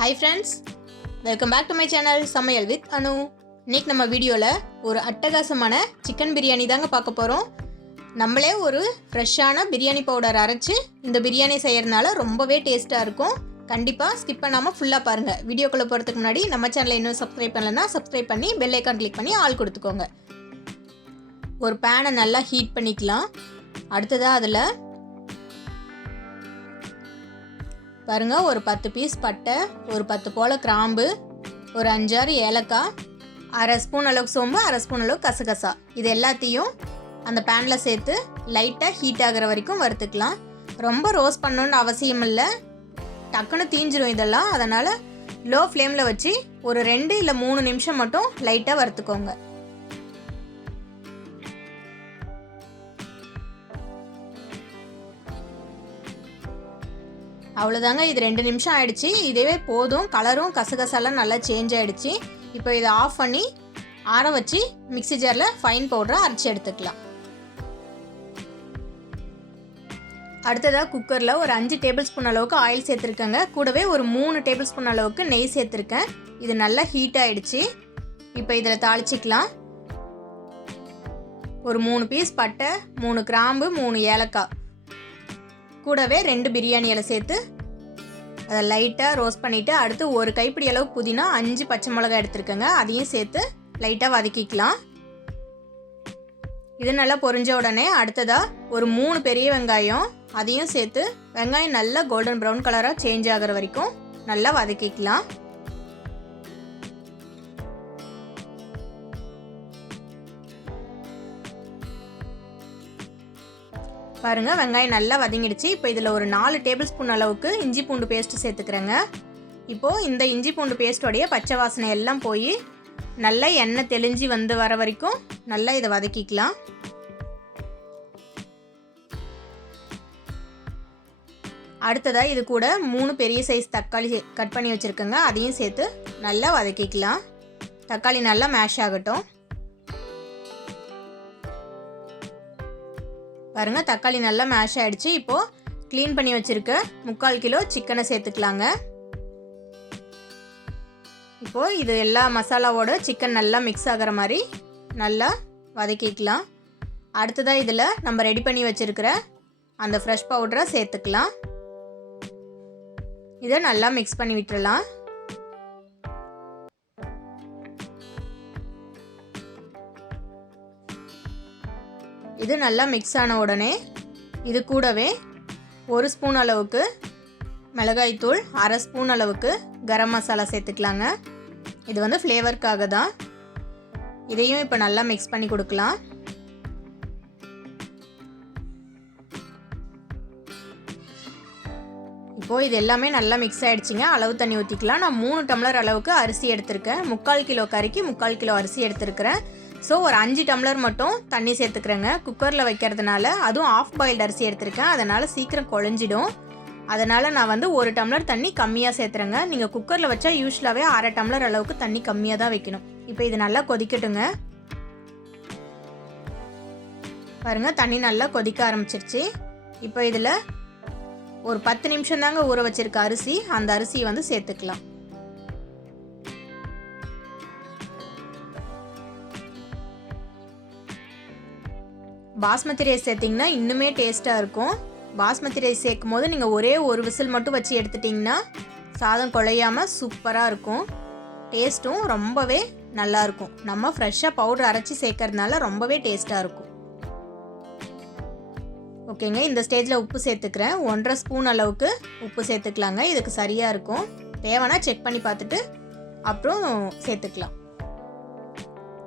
Hi friends, welcome back to my channel சமையல் with அனு. இன்னைக்கு நம்ம வீடியோவில் ஒரு அட்டகாசமான சிக்கன் பிரியாணி தாங்க பார்க்க போகிறோம். நம்மளே ஒரு ஃப்ரெஷ்ஷான பிரியாணி பவுடர் அரைச்சி இந்த பிரியாணி செய்கிறதுனால ரொம்பவே டேஸ்ட்டாக இருக்கும். கண்டிப்பாக ஸ்கிப் பண்ணாமல் ஃபுல்லாக பாருங்கள். வீடியோக்குள்ளே போகிறதுக்கு முன்னாடி நம்ம சேனலை இன்னும் சப்ஸ்கிரைப் பண்ணலைன்னா சப்ஸ்கிரைப் பண்ணி பெல் ஐக்கான் கிளிக் பண்ணி ஆல் கொடுத்துக்கோங்க. ஒரு பேனை நல்லா ஹீட் பண்ணிக்கலாம். அடுத்ததாக அதில் பாருங்கள், ஒரு 10 பீஸ் பட்டை, ஒரு 10 போல் கிராம்பு, ஒரு 5-6 ஏலக்காய், அரை ஸ்பூன் அளவுக்கு சோம்பு, அரை ஸ்பூன் அளவுக்கு கசகசா, இது எல்லாத்தையும் அந்த பேனில் சேர்த்து லைட்டாக ஹீட் ஆகிற வரைக்கும் வறுத்துக்கலாம். ரொம்ப ரோஸ்ட் பண்ணணுன்னு அவசியம் இல்லை, டக்குன்னு தீஞ்சிரும் இதெல்லாம். அதனால் லோ ஃப்ளேமில் வச்சு ஒரு 2 இல்லை 3 நிமிஷம் மட்டும் லைட்டாக வறுத்துக்கோங்க. அவ்வளோதாங்க, இது 2 நிமிஷம் ஆயிடுச்சு. இதுவே போதும். கலரும் கசகசாலாம் நல்லா சேஞ்ச் ஆகிடுச்சு. இப்போ இதை ஆஃப் பண்ணி ஆற வச்சு மிக்ஸி ஜாரில் ஃபைன் பவுடரை அரைச்சி எடுத்துக்கலாம். அடுத்ததாக குக்கரில் ஒரு 5 டேபிள் ஸ்பூன் அளவுக்கு ஆயில் சேர்த்துருக்கேங்க. கூடவே ஒரு 3 டேபிள் ஸ்பூன் அளவுக்கு நெய் சேர்த்துருக்கேன். இது நல்லா ஹீட் ஆகிடுச்சு. இப்போ இதில் தாளிச்சிக்கலாம். ஒரு 3 பீஸ் பட்டை, 3 கிராம்பு, 3 ஏலக்காய், கூடவே 2 பிரியாணி இலை சேர்த்து அதை லைட்டாக ரோஸ்ட் பண்ணிவிட்டு, அடுத்து ஒரு கைப்பிடி அளவு புதினா, 5 பச்சை மிளகாய் எடுத்துருக்கேங்க, அதையும் சேர்த்து லைட்டாக வதக்கிக்கலாம். இது நல்லா பொரிஞ்ச உடனே அடுத்ததாக ஒரு 3 பெரிய வெங்காயம், அதையும் சேர்த்து வெங்காயம் நல்லா கோல்டன் ப்ரௌன் கலராக சேஞ்ச் ஆகிற வரைக்கும் நல்லா வதக்கிக்கலாம். பாருங்கள், வெங்காயம் நல்லா வதங்கிடுச்சு. இப்போ இதில் ஒரு 4 டேபிள் ஸ்பூன் அளவுக்கு இஞ்சி பூண்டு பேஸ்ட்டு சேர்த்துக்கிறேங்க. இப்போது இந்த இஞ்சி பூண்டு பேஸ்ட்டோடைய பச்சை வாசனை எல்லாம் போய் நல்லா எண்ணெய் தெளிஞ்சு வந்து வர வரைக்கும் நல்லா இதை வதக்கிக்கலாம். அடுத்ததாக இது கூட 3 பெரிய சைஸ் தக்காளி கட் பண்ணி வச்சுருக்கேங்க, அதையும் சேர்த்து நல்லா வதக்கிக்கலாம். தக்காளி நல்லா மேஷ் ஆகட்டும். பாருங்கள், தக்காளி நல்லா மேஷ் ஆகிடுச்சு. இப்போது க்ளீன் பண்ணி வச்சுருக்க 3/4 கிலோ சிக்கனை சேர்த்துக்கலாங்க. இப்போது இது எல்லா மசாலாவோட சிக்கன் நல்லா மிக்ஸ் ஆகிற மாதிரி நல்லா வதக்கிக்கலாம். அடுத்ததாக இதில் நம்ம ரெடி பண்ணி வச்சுருக்கிற அந்த ஃப்ரெஷ் பவுடரை சேர்த்துக்கலாம். இதை நல்லா மிக்ஸ் பண்ணி விட்டுடலாம். இது நல்லா மிக்ஸ் ஆன உடனே இது கூடவே 1 ஸ்பூன் அளவுக்கு மிளகாய்த்தூள், அரை ஸ்பூன் அளவுக்கு கரம் மசாலா சேர்த்துக்கலாங்க. இது வந்து ஃப்ளேவருக்காக தான். இதையும் இப்போ நல்லா மிக்ஸ் பண்ணி கொடுக்கலாம். இப்போது இது எல்லாமே நல்லா மிக்ஸ் ஆகிடுச்சிங்க. அளவு தண்ணி ஊற்றிக்கலாம். நான் 3 டம்ளர் அளவுக்கு அரிசி எடுத்திருக்கேன். 3/4 கிலோ கறிக்கு 3/4 கிலோ அரிசி எடுத்துருக்கிறேன். ஸோ ஒரு 5 டம்ளர் மட்டும் தண்ணி சேர்த்துக்கிறேங்க. குக்கரில் வைக்கிறதுனால, அதுவும் ஆஃப் பாயில்டு அரிசி எடுத்திருக்கேன், அதனால் சீக்கிரம் குழஞ்சிடும். அதனால் நான் வந்து 1 டம்ளர் தண்ணி கம்மியாக சேர்த்துறேங்க. நீங்கள் குக்கரில் வச்சா யூஸ்வலாகவே 1/2 டம்ளர் அளவுக்கு தண்ணி கம்மியாக தான் வைக்கணும். இப்போ இது நல்லா கொதிக்கட்டுங்க. பாருங்கள், தண்ணி நல்லா கொதிக்க ஆரம்பிச்சிருச்சு. இப்போ இதில் ஒரு 10 நிமிஷம் தாங்க ஊற வச்சிருக்க அரிசி, அந்த அரிசியை வந்து சேர்த்துக்கலாம். பாஸ்மதி ரைஸ் சேர்த்திங்கன்னா இன்னுமே டேஸ்ட்டாக இருக்கும். பாஸ்மதி ரைஸ் சேர்க்கும் போது நீங்கள் ஒரே ஒரு விசில் மட்டும் வச்சு எடுத்துட்டிங்கன்னா சாதம் குழையாமல் சூப்பராக இருக்கும். டேஸ்ட்டும் ரொம்பவே நல்லாயிருக்கும். நம்ம ஃப்ரெஷ்ஷாக பவுடர் அரைச்சி சேர்க்கறதுனால ரொம்பவே டேஸ்ட்டாக இருக்கும். ஓகேங்க, இந்த ஸ்டேஜில் உப்பு சேர்த்துக்கிறேன். 1.5 ஸ்பூன் அளவுக்கு உப்பு சேர்த்துக்கலாங்க. இதுக்கு சரியாக இருக்கும். தேவைன்னா செக் பண்ணி பார்த்துட்டு அப்புறம் சேர்த்துக்கலாம்.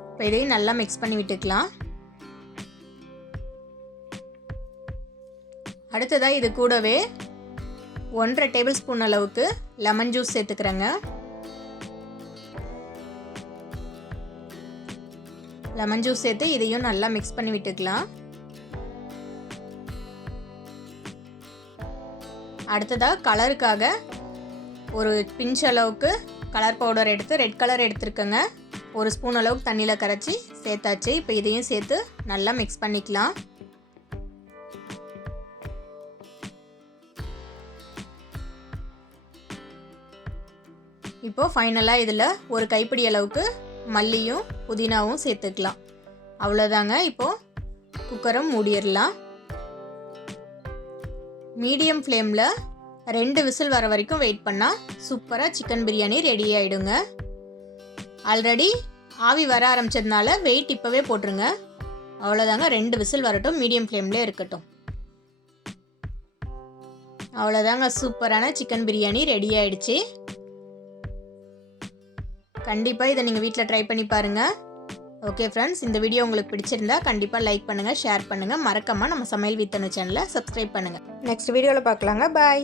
இப்போ இதையும் நல்லா மிக்ஸ் பண்ணி விட்டுக்கலாம். அடுத்ததாக இது கூடவே 1.5 டேபிள் ஸ்பூன் அளவுக்கு லெமன் ஜூஸ் சேர்த்துக்கிறேங்க. லெமன் ஜூஸ் சேர்த்து இதையும் நல்லா மிக்ஸ் பண்ணி விட்டுக்கலாம். அடுத்ததாக கலருக்காக ஒரு பிஞ்ச் அளவுக்கு கலர் பவுடர் எடுத்து ரெட் கலர் எடுத்துருக்கேங்க. 1 ஸ்பூன் அளவுக்கு தண்ணியில் கரைச்சி சேர்த்தாச்சு. இப்போ இதையும் சேர்த்து நல்லா மிக்ஸ் பண்ணிக்கலாம். இப்போது ஃபைனலாக இதில் ஒரு கைப்பிடி அளவுக்கு மல்லியும் புதினாவும் சேர்த்துக்கலாம். அவ்வளோதாங்க. இப்போது குக்கரை மூடிடலாம். மீடியம் ஃப்ளேமில் 2 விசில் வர வரைக்கும் வெயிட் பண்ணால் சூப்பராக சிக்கன் பிரியாணி ரெடி ஆகிடுங்க. ஆல்ரெடி ஆவி வர ஆரம்பித்ததுனால வெயிட் இப்போவே போட்டுருங்க. அவ்வளோதாங்க. 2 விசில் வரட்டும், மீடியம் ஃப்ளேம்லேயே இருக்கட்டும். அவ்வளோதாங்க, சூப்பரான சிக்கன் பிரியாணி ரெடி ஆகிடுச்சு. கண்டிப்பாக இதை நீங்கள் வீட்டில் ட்ரை பண்ணி பாருங்கள். ஓகே ஃப்ரெண்ட்ஸ், இந்த வீடியோ உங்களுக்கு பிடிச்சிருந்தா கண்டிப்பாக லைக் பண்ணுங்கள், ஷேர் பண்ணுங்கள், மறக்காமல் நம்ம சமையல் வித் அனு சேனலை சப்ஸ்கிரைப் பண்ணுங்கள். நெக்ஸ்ட் வீடியோவில் பார்க்கலாங்க. பாய்.